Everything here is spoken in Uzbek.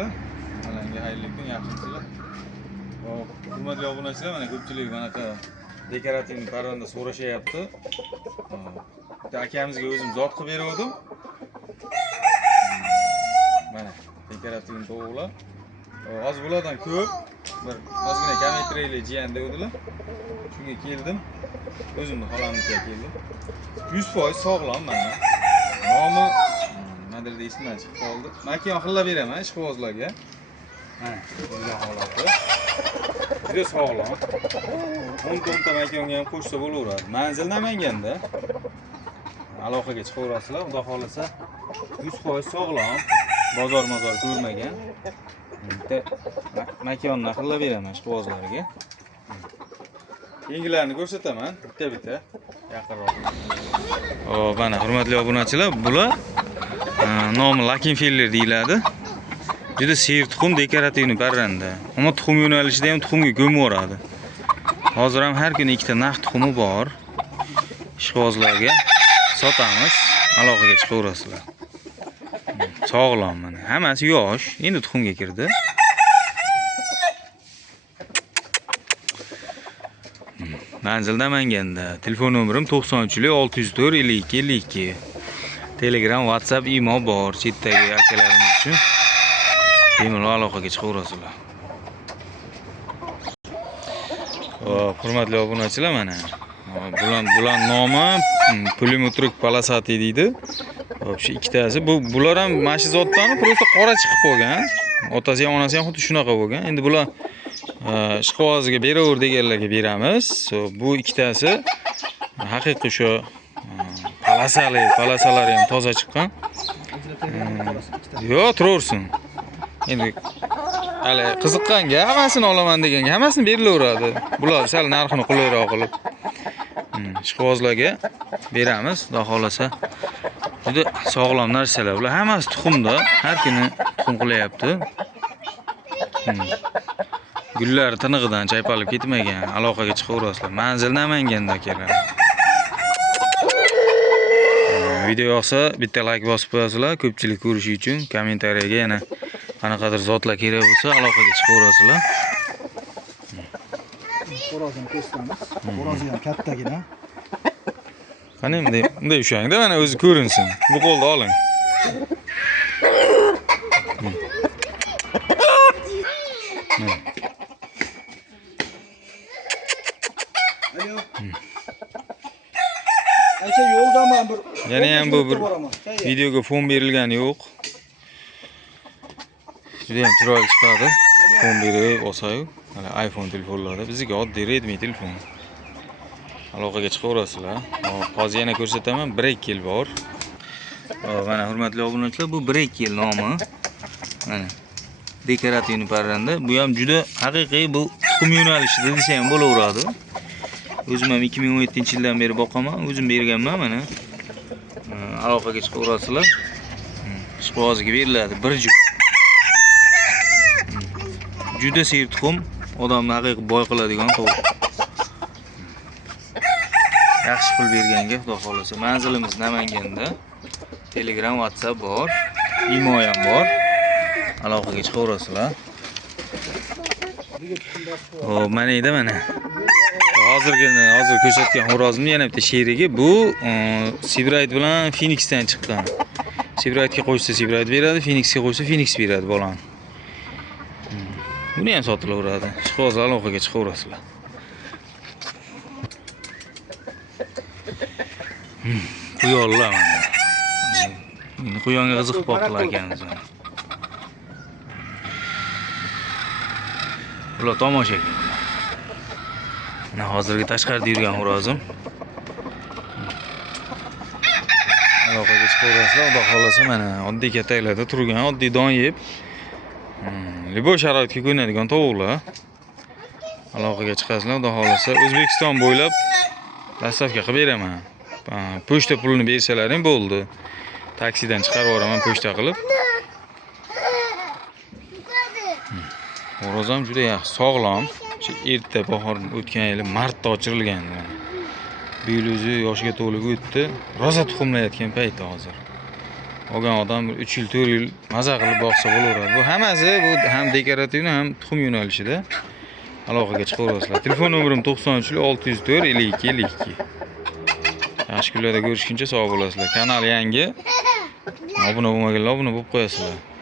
obunachilar. Alanga xayrli kun, yaxshimisizlar? Hop, hurmatli obunachilar, mana ko'pchilik mana bu dekorativ parranda so'rashyapti. Bitta akamizga o'zim zot qilib berdim. Mana dekorativ to'g'rilar. Hozir bulardan ko'p, bir ozgina kamaytiraylik jiyan dedilar. Shunga keldim. O'zimni xolamizga keldim. 100% sog'lom mana. Nomi nimadir esimdan chiqib qoldi. Makon xillab beraman ishqibozlarga. Mana bunday holati. Juda sog'lom. 10 ta makonga ham qo'shsa bo'laveradi. Manzil Namanganda. Aloqaga chiqaverasizlar, xudo xolasa 100% sog'lom. Bozor ko'rmagan. Bitta makonni xillab beraman ishqibozlarga. Keyingilarni ko'rsataman, bitta yaqinroq. Mana hurmatli obunachilar, bular nomi Lakenfeller deyiladi. Juda sir tuxum dekorativni parranda. Ammo tuxum yo'nalishida ham tuxumga ko'mib. Hozir ham har kuni ikkita naq tuxumi bor. Ishqibozlarga sotamiz, aloqaga chiqaverasizlar. Sog'lom mana. Hammasi yosh, endi tuxumga kirdi. Manzil Namanganda. Telefon nomerim 93-604-52-52. Telegram, WhatsApp, imo bor. Chetdagi akalarimiz uchun bemalol aloqaga chiqaverasizlar. Hurmatli obunachilar, mana bular nomi pulemutrik palasati deydi. Shu ikkitasi bular ham mashi zotdan просто qora chiqib qolgan. Otasi ham onasi ham xuddi shunaqa bo'lgan. Endi bular ishqibozga beraver deganlarga beramiz. Bu ikkitasi haqiqiy shu palasalari ham toza chiqqan. Yo'q, turaversin. Endi hali qiziqqanga hammasini olaman deganga hammasini berilaveradi. Bular sal narxini qulayroq qilib ishqibozlarga beramiz, xudo xolasa. Juda sog'lom narsalar. Bular hammasi tuxumda, har kuni tuxum qilyapti. Gullar tinig'idan chayqalib ketmagan, aloqaga chiqaverasizlar. Manzil Namanganda kerak. Video yoqsa bitta like bosib qo'yasizlar, ko'pchilik ko'rishi uchun. Kommentariyaga yana qanaqadir zotlar kerak bo'lsa, aloqaga chiqaverasizlar. Xo'rozni ko'rsatamiz. Xo'rozi ham kattagina. Qani bunday ushangda mana o'zi ko'rinsin. Bu qo'lda oling. Aycha yo'ldaman bir. Yana ham bu bir videoga fon berilgani yo'q. Juda ham chiroyli chiqadi. Fon berib olsa-yu, mana iPhone telefonlarda bizga oddiy Redmi telefon. Aloqaga chiqaverasizlar. Hozir yana ko'rsataman, Breakel bor. Mana hurmatli obunachilar, bu Breakel nomi. Mana dekorativni parranda. Bu ham juda haqiqiy bu tuxum yo'nalishida desa ham bo'laveradi. O'zim ham 2017-yildan beri boqaman, o'zim berganman mana. Aloqaga chiqaverasizlar. Ishqibozga beriladi bir juft. Juda sir tuxum, odamni haqiqiy boy qiladigan tovuq. Yaxshi pul berganga, xudo xolasa. Manzilimiz Namanganda. Telegram, WhatsApp bor, imo ham bor. Aloqaga chiqaverasizlar. Mana edi mana. Hozir ko'rsatgan xo'rozimning yana bitta sherigi bu Sebright bilan Phoenixdan chiqqan. Sebrightga qo'shsa Sebright beradi, Phoenixga qo'shsa Phoenix beradi bolam. Buni ham sotilaveradi. Ishqibozlar aloqaga chiqaverasizlar. Quyonlar mana. Endi quyonga qiziqib qoldilar ekanmiz. Bular tomosha qilgan. Mana hozirgi tashqarida yurgan xo'rozim. Aloqaga chiqaverasizlar, xudo xolasa mana oddiy kataklarda turgan, oddiy don yeb, liboy sharoitga ko'nadigan tovuqlar. Aloqaga chiqasizlar, xudo xolasa. O'zbekiston bo'ylab dastavka qilib beraman. Pochta pulini bersalaring bo'ldi. Taksidan chiqarib yuboraman pochta qilib. Xo'roz ham juda yaxshi, sog'lom. Shu erta bahor o'tgan yili martda ochirilgan. Bu yil o'zi yoshga to'lib o'tdi. Rosa tuxumlayotgan payti hozir. olgan odam 3 yil 4 yil maza qilib boqsa bo'laveradi. Bu hammasi bu ham dekorativni ham tuxum yo'nalishida aloqaga chiqaverasizlar. Telefon nomerim 93 604 52 52. Yaxshi kunlarda ko'rishguncha sog' bo'lasizlar. Kanal yangi. Obuna bo'lmaganlar obuna bo'lib qo'yasizlar.